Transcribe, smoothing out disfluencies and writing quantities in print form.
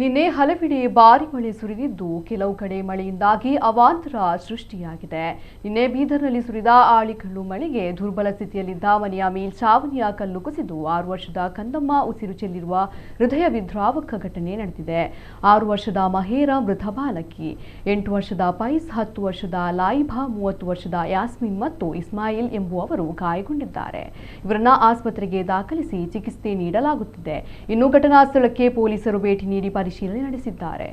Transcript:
ನಿನ್ನೆ ಹಲವೆಡೆ ಭಾರಿ ಮಳೆ ಸುರಿದಿದ್ದು ಕೆಲವು ಕಡೆ ಮಳೆಯಿಂದಾಗಿ ಅವಾಂತರ ಸೃಷ್ಟಿಯಾಗಿದೆ. ನಿನ್ನೆ ಬೀದರ್ನಲ್ಲಿ ಸುರಿದ ಆಳಿಕಲ್ಲು ಮಳೆಗೆ ದುರ್ಬಲ ಸ್ಥಿತಿಯಲ್ಲಿದ್ದ ಮನೆಯ ಮೇಲ್ಛಾವಣಿಯ ಕಲ್ಲು ಕುಸಿದು 6 ವರ್ಷದ ಕಂದಮ್ಮ ಉಸಿರು ಚೆಲ್ಲಿರುವ ಹೃದಯ ವಿದ್ರಾವಕ ಘಟನೆ ನಡೆದಿದೆ. 6 ವರ್ಷದ ಮಹೇರ ಮೃತ ಬಾಲಕಿ, 8 ವರ್ಷದ ಪೈಸ್, 10 ವರ್ಷದ ಲಾಯಿಬಾ, 30 ವರ್ಷದ ಯಾಸ್ಮಿನ್ ಮತ್ತು ಇಸ್ಮಾಯಿಲ್ ಎಂಬುವವರು ಗಾಯಗೊಂಡಿದ್ದಾರೆ. ಇವರನ್ನ ಆಸ್ಪತ್ರೆಗೆ ದಾಖಲಿಸಿ ಚಿಕಿತ್ಸೆ ನೀಡಲಾಗುತ್ತಿದೆ. ಇನ್ನು ಘಟನಾ ಸ್ಥಳಕ್ಕೆ ಪೊಲೀಸರು ಭೇಟಿ ನೀಡಿ ಪರಿಶೀಲನೆ ನಡೆಸಿದ್ದಾರೆ.